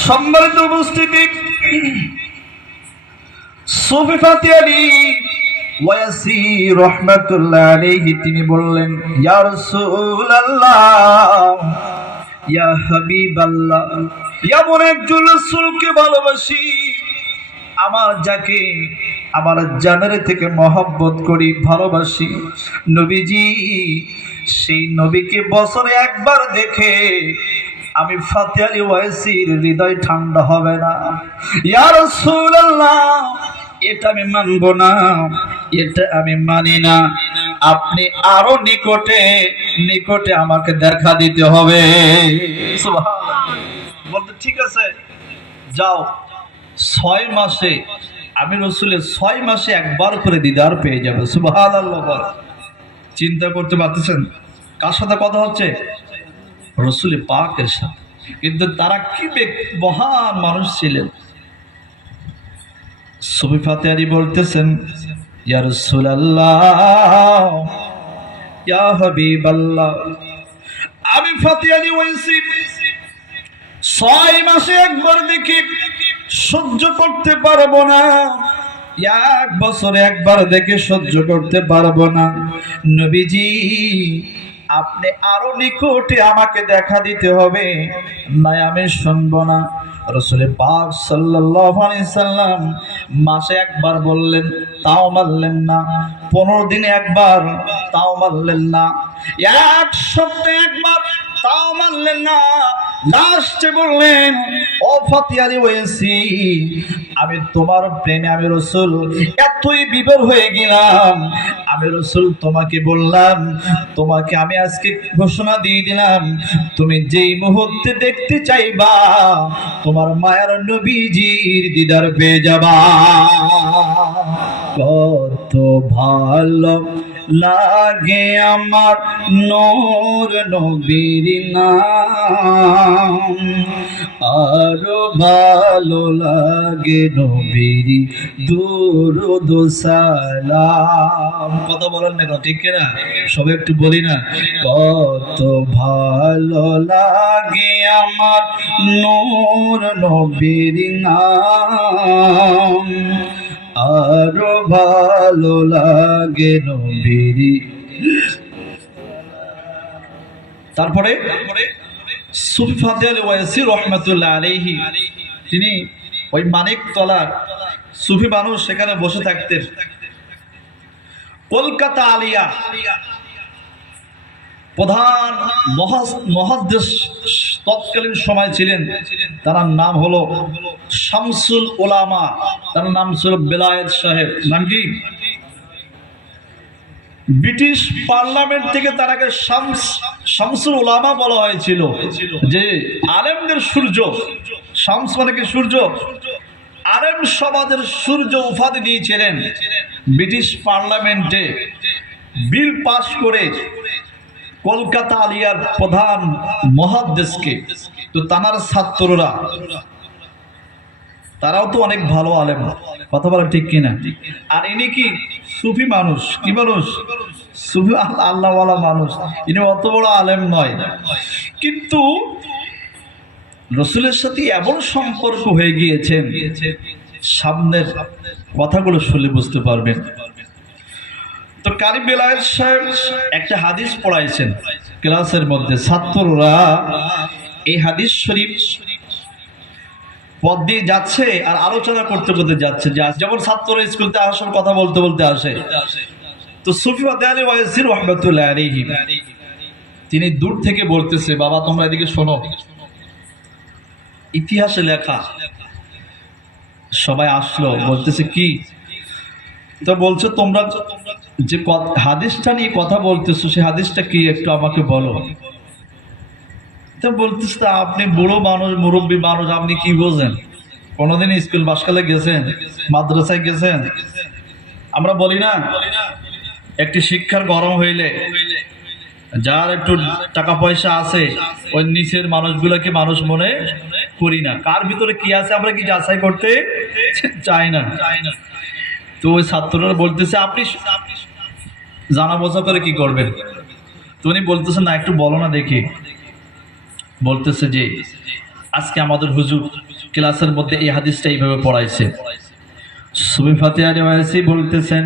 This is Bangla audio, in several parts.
সম্মানিত উপস্থিতি, সুফি ফাতি আলী ওয়াসি রাহমাতুল্লাহ আলাইহি তিনি বললেন, ইয়া রাসূলুল্লাহ, ইয়া হাবিবাল্লাহ, এমন একজন রাসূলকে ভালোবাসি যাকে আমার জানের থেকে মহব্বত করি, ভালোবাসি। নবীজি, সেই নবীকে বছরে একবার দেখে আমি ফাতি আলী ওয়াসির হৃদয় ঠান্ডা হবে না। ইয়া রাসূলুল্লাহ, এটা আমি মানব না, এটা আমি মানি না। আপনি আরো নিকটে নিকটে আমাকে দেখা দিতে হবে। সুবহানাল্লাহ। বলতে ঠিক আছে, যাও 6 মাসে আমি রসুলের 6 মাসে একবার করে দিদার পেয়ে যাবে। সুবহানাল্লাহ। চিন্তা করতে পারতেছেন কার সাথে কথা হচ্ছে? রসুল পাকের সাথে। কিন্তু তারা কি মহান মানুষ ছিলেন। সুফি ফাতি আলী বলতেছেন, ইয়া রাসূলুল্লাহ, ইয়া হাবিবাল্লাহ, আমি ফাতি আলী ওয়াসি 6 মাসে একবার দেখি সহ্য করতে পারবো না, 1 বছরে একবার দেখে সহ্য করতে পারবো না। নবীজি, আপনি আরো নিকটে আমাকে দেখা দিতে হবে, না আমি শুনবো না। রাসূল পাক সাল্লাল্লাহু আলাইহি সাল্লাম মাসে একবার বললেন, তাও মানলেন না। 15 দিনে একবার, তাও মানলেন না। 1 সপ্তাহে একবার, তাও মানলেন না। লাস্টে বললেন, ও ফাতি আলী ওয়াসি, আমি তোমার প্রেমে আমি রাসূল এতই বিভোর হয়ে গেলাম। আমি রাসূল তোমাকে বললাম, তোমাকে আমি আজকে ঘোষণা দিয়ে দিলাম, তুমি যেই মুহূর্তে দেখতে চাইবা তোমার মায়ের নবীজির দিদার পেয়ে যাবা। কত ভালো লাগে আমার নূর নবীর নাম, আরো ভালো লাগে নবীর দুরূদ সালাম। কথা বলেন না, ঠিক কিনা? সবাই একটু বলি না, কত ভালো লাগে আমার নূর নবীর নাম, আরো ভালো লাগে নবীর। তারপরে সুফি ফাতি আলী ওয়াসি রাহমাতুল্লাহ আলাইহি তিনি ওই মানিকতলার সুফি মানুষ সেখানে বসে থাকতেন। কলকাতা আলিয়া প্রধান মুহাদ্দিস তৎকালীন সময় ছিলেন, তার নাম হলো শামসুল উলামা, তার নাম ছিল বেলায়েত সাহেব। নাম কি? ব্রিটিশ পার্লামেন্ট থেকে তারাকে শামসুল উলামা বলা হয়েছিল, যে আলেমদের সূর্য। শামস মানে কি? সূর্য। আলেম সমাজের সূর্য উপাধি দিয়েছিলেন ব্রিটিশ পার্লামেন্টে বিল পাস করে কলকাতা আলিয়ার প্রধান মুহাদ্দিসকে। তো তানার ছাত্ররা, তারাও তো অনেক ভালো আলেম, কথা বলা ঠিক কিনা? আর ইনি কি সুফি মানুষ। কি মানুষ? সুফি, আল্লাহওয়ালা মানুষ। ইনি অত বড় আলেম নয়, কিন্তু রসুলের সাথে এমন সম্পর্ক হয়ে গিয়েছেন, সামনের কথাগুলো শুনলে বুঝতে পারবেন। তো কারি বেলায়েত সাহেব একটা হাদিস পড়াইছেন ক্লাসের মধ্যে। ছাত্ররা এই হাদিস শরীফ পথ দিয়ে যাচ্ছে আর আলোচনা করতে করতে যাচ্ছে, যেমন ছাত্ররা স্কুলতে আসার কথা বলতে বলতে আসে। তো সুফি ফাতি আলী ওয়াসি রাহমাতুল্লাহ আলাইহি তিনি দূর থেকে বলতেছে, বাবা তোমরা এদিকে শোনো, ইতিহাসে লেখা। সবাই আসলো, বলতেছে কি? তো বলছো তোমরা যে হাদিসটা নিয়ে কথা বলতেছো, সে হাদিসটা কি একটু আমাকে বলো। তো বলতেছে, আপনি বুড়ো মানুষ, মুরব্বী মানুষ, আপনি কি বোঝেন? কোনোদিন স্কুল বাসকালে গেছেন? মাদ্রাসায় গেছেন? আমরা বলি না, একটি শিক্ষার গরম হইলে যার একটু টাকা পয়সা আছে ওই নিচের মানুষগুলোকে মানুষ মনে করি না। কার ভিতরে কি আছে আমরা কি যাচাই করতে চাই না। তো ওই ছাত্ররা বলতেছে, আপনি জানা বোঝা করে কি করবেন? তো উনি বলতেছেন, না একটু বলো না দেখি। বলতেছে যে আজকে আমাদের হুজুর ক্লাসের মধ্যে এই হাদিসটা এইভাবে পড়াইছে। সুফি ফাতিয়া আলী ওয়াইসি বলতেছেন,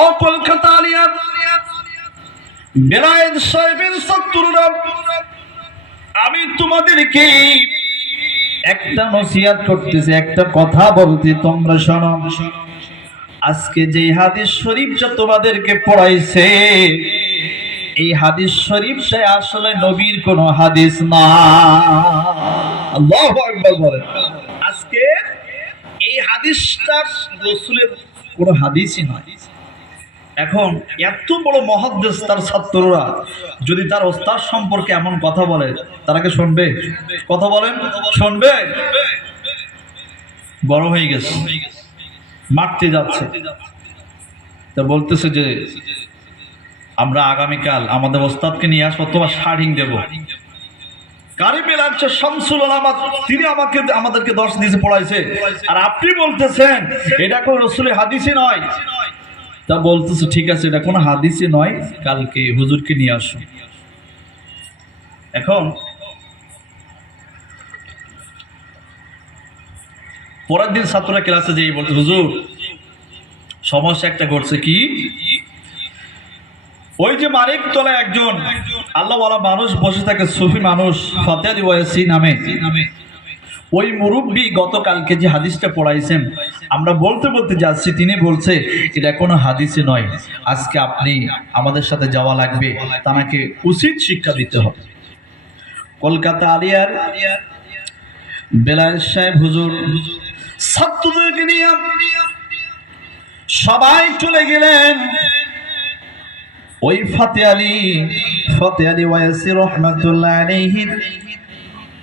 ও কলকাতা আলিয়া বেলায়েত সাহেবের ছাত্ররা, আমি তোমাদেরকে একটা নসিহত করতেছি, একটা কথা বলতে, তোমরা শোনো। আজকে যে হাদিস শরীফটা তোমাদেরকে পড়াইছে, এই হাদিস শরীফটা আসলে নবীর কোন হাদিস না। আল্লাহু আকবার বলেন। আজকে এই হাদিসটা রাসূলের কোন হাদিসই নয়। এখন এত বড় মুহাদ্দিস, তার ছাত্ররা যদি তার ওস্তাদ সম্পর্কে এমন কথা বলে, তারা কি শুনবে? কথা বলেন, শুনবে? বড় হয়ে গেছে, মারতে যাচ্ছে, তা বলতেছে যে আমরা আগামীকাল আমাদের ওস্তাদকে নিয়ে আসবো, তোমার শাড়িং দেব। কারিমের আছে শামসুল উলামা, তিনি আমাদেরকে দর্শ দিয়েছে, পড়াইছে, আর আপনি বলতেছেন এটা কোনো রাসূলের হাদিসই নয়। তা বলতেছে ঠিক আছে, এটা কোনো হাদিসই নয়, কালকে হুজুরকে নিয়ে আসো। এখন পরের দিন ছাত্ররা ক্লাসে যেই বলতে, হুজুর সমস্যা একটা ঘটছে। কি? ওই যে মানিকতলায় একজন আল্লাহওয়ালা মানুষ বসে থাকে, সুফি মানুষ, ফাতিয়া আলী ওয়াইসি নামে, ওই মুরব্বী গতকালকে যে হাদিসটা পড়াইছেন, আমরা বলতে বলতে যাচ্ছি, তিনি বলছে এটা কোনো হাদিসই নয়, আজকে আপনি আমাদের সাথে যাওয়া লাগবে, তাকে উচিত শিক্ষা দিতে হবে। কলকাতা আলিয়ার বেলায়েত সাহেব হুজুর ছাত্রদেরকে নিয়ে সবাই চলে গেলেন ওই ফাতিয়া আলী ওয়াইসি রাহমাতুল্লাহ আলাইহি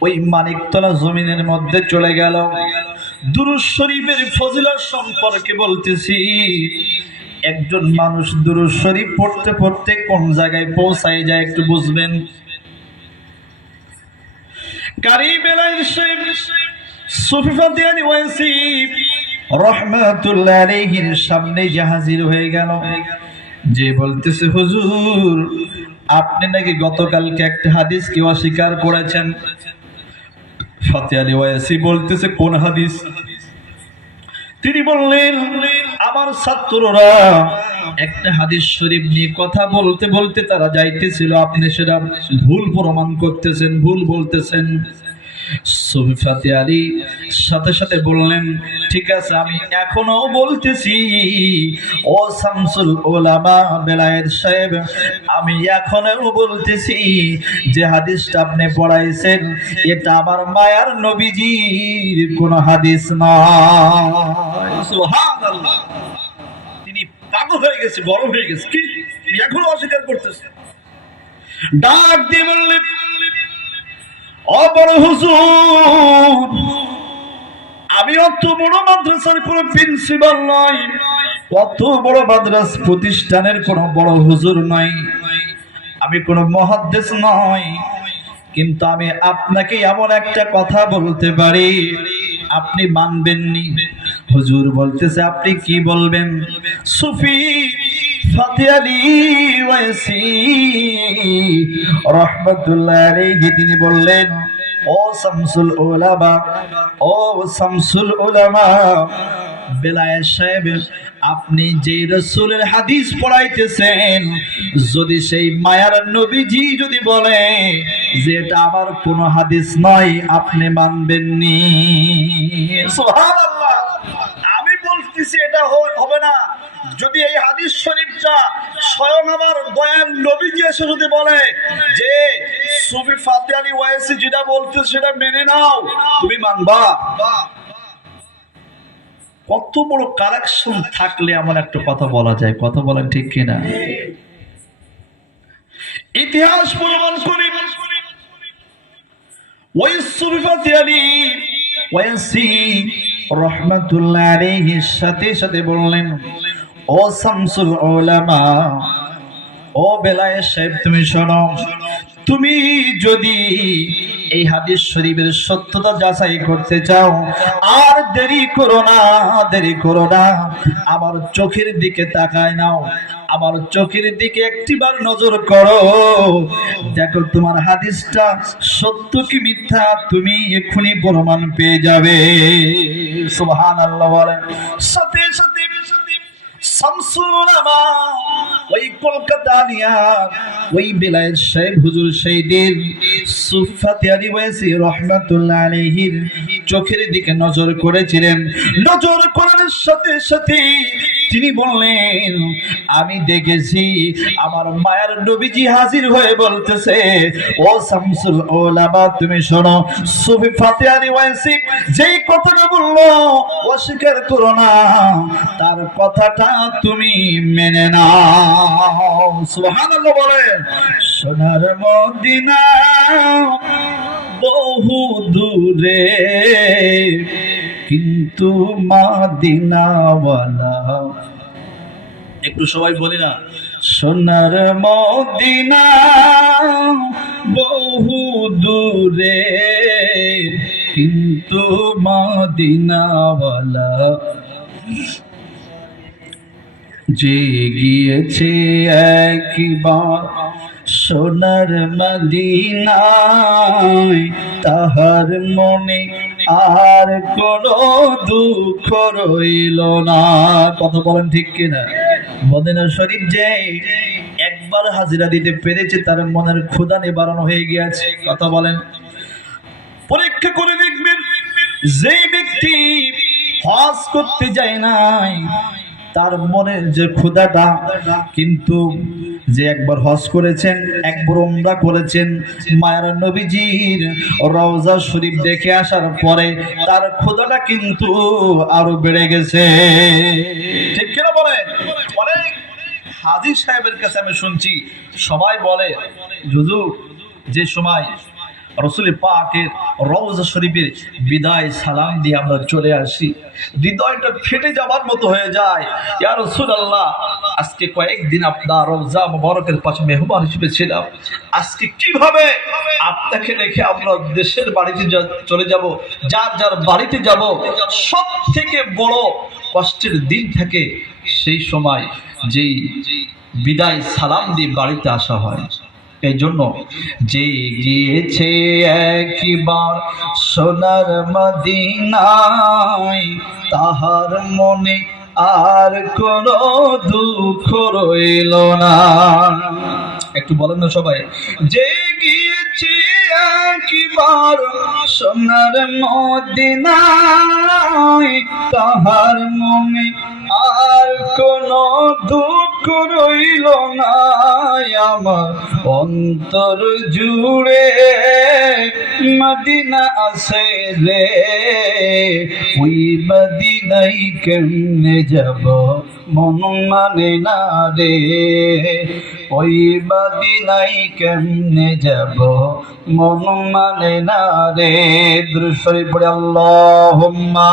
ওই মানিকতলা জমিনের মধ্যে চলে গেল। দুরূদ শরীফের ফজিলত সম্পর্কে বলতেছি। একজন মানুষ দুরূদ শরীফ পড়তে পড়তে কোন জায়গায় পৌঁছায় যায় একটু বুঝবেন। কারি বেলায়েত সাহেব সুফি ফাতিয়া আলী ওয়াইসি রাহমাতুল্লাহ আলাইহির সামনে যে হাজির হয়ে গেল, যে বলতেছে হুজুর আপনি নাকি গতকালকে একটা হাদিসকে অস্বীকার করেছেন। ফাতিয়া আলী ওয়াইসি বলতেছে কোন হাদিস? তিনি বললেন আমার ছাত্ররা একটা হাদিস শরীফ নিয়ে কথা বলতে বলতে তারা যাইতেছিল, আপনি সেটা ভুল প্রমাণ করতেছেন, ভুল বলতেছেন। সুফি ফাতিয়া আলী সাথে সাথে বললেন ঠিক আছে, আমি এখনো বলতেছি, ও শামসুল উলামা বেলায়েত সাহেব, আমি এখনো বলতেছি যে হাদিসটা আপনি পড়াইছেন এটা আমার মায়ার নবীজির কোন হাদিস নয়। সুবহানাল্লাহ। তিনি পাগল হয়ে গেছে, বড় হয়ে গেছে, কি এখনো অস্বীকার করতেছে। ডাক দিয়ে বললেন, ও বড় হুজুর, আমি অত বড় মাদ্রাসার কোন প্রিন্সিপাল নই, অত বড় মাদ্রাসা প্রতিষ্ঠানের কোন বড় হুজুর নই, আমি কোন মুহাদ্দিস নই, কিন্তু আমি আপনাকে এমন একটা কথা বলতে পারি, আপনি মানবেননি। হুজুর বলতেছে আপনি কি বলবেন? সুফি ফাতিয়া আলী ওয়াইসি রাহমাতুল্লাহ আলাইহি তিনি বললেন, ও শামসুল উলামা, ও শামসুল উলামা বেলায়েত সাহেব, আপনি যে রাসূলের হাদিস পড়াইতেছেন, যদি সেই মায়ার নবীজি যদি বলে যে এটা আমার কোন হাদিস নয়, আপনি মানবেননি। সুবহানাল্লাহ। আমি বলতেছি এটা হবে না। যদি এই হাদিস শরীফটা স্বয়ং আমার দয়াল নবীজি এসে যদি বলে যে সুফি ফাতিয়া আলী ওয়াইসি যেটা বলতে সেটা মেনে নাও, তুমি মানবা? কত বড় কালেকশন থাকলে এমন একটা কথা বলা যায়, কথা বলেন ঠিক কিনা? ইতিহাস প্রমাণ করে ওই সুফি ফাতিয়া আলী ওয়াইসি রাহমাতুল্লাহ আলাইহির সাথে সাথে বললেন, ও শামসুল উলামা, ও বেলায়েত সাহেব তুমি শোনো, তুমি যদি এই হাদিস শরীফের সত্যতা যাচাই করতে চাও, আর দেরি করো না, দেরি করো না, আমার চোখের দিকে তাকায় নাও, আমার চোখের দিকে একটিবার নজর করো, দেখো তোমার হাদিসটা সত্য কি মিথ্যা তুমি এক্ষুনি প্রমাণ পেয়ে যাবে। সুবহানাল্লাহ বলেন। সাথে সাথে শামসুল উলামা ওই কলকাতা নিয়া ওই বেলায়েত সাহেব হুজুর সেইদিন সুফাতে আলী ওয়াইসি রাহমাতুল্লাহ আলাইহির চোখের দিকে নজর করেছিলেন। নজর করার সাথে সাথে তিনি বললেন, আমি দেখেছি আমার মায়ের নবীজি হাজির হয়ে বলতেছে, ও শামসুল উলামা তুমি শোনো, সুফি ফাতে আলী ওয়াইসি যেই কথাটা বললো অস্বীকার করো না, তার কথাটা তুমি মেনে নাও। সুবহানাল্লাহ বলেন। সোনার মদিনা বহু দূরে, কিন্তু মদিনাওয়ালা, একটু সবাই বলি না, সোনার মদিনা বহু দূরে, কিন্তু মদিনাওয়ালা যে গিয়েছে একবার সোনার মদিনায়, তাহার মনে আর কোনো দুঃখ রইল না। কথা বলেন ঠিক কিনা? মদিনা শরীফ যে একবার হাজিরা দিতে পেরেছে তার মনের ক্ষুধা নিবারণ হয়ে গিয়েছে। কথা বলেন। পরীক্ষা করে দেখবেন, যে ব্যক্তি হজ করতে যায় নাই তার মনের যে ক্ষুধাটা, কিন্তু যে একবার হজ করেছেন, একবার উমরা করেছেন, মায়ের নবীজির রওজা শরীফ দেখে আসার পরে তার ক্ষুধাটা কিন্তু আরো বেড়ে গেছে। ঠিক কিনা বলেন? অনেক হাজী সাহেবের কাছে আমি শুনছি, সবাই বলে হুজুর যে সময় রাসূল পাকের রওজা শরীফের বিদায় সালাম দিয়ে আমরা চলে আসি, হৃদয়টা ফেটে যাবার মতো হয়ে যায়। ইয়া রাসূলুল্লাহ, আজকে কয়েকদিন আপনার রওজা মুবারকের পাশে মেহমান হিসেবে ছিলাম, আজকে কিভাবে আপনাকে রেখে আমরা দেশের বাড়িতে চলে যাব, যার যার বাড়িতে যাব। সব থেকে বড় কষ্টের দিন থাকে সেই সময় যেই বিদায় সালাম দিয়ে বাড়িতে আসা হয়। এই জন্য যে গিয়েছে একবার সোনার মদিনায়, তাহার মনে আর কোনো দুঃখ রইল না। একটু বলেন না সবাই, যে গিয়েছে একবার সোনার মদিনায়, তাহার মনে আর কোনো দুঃখ রইল না। আমার অন্তর জুড়ে মদিনা আছে রে, ওই মদিনাই কেমনে যাব মন মানে না রে, ওই মদিনাই কেমনে যাব মন মানে না রে। দুরূদ শরীফ পড়ে আল্লাহুম্মা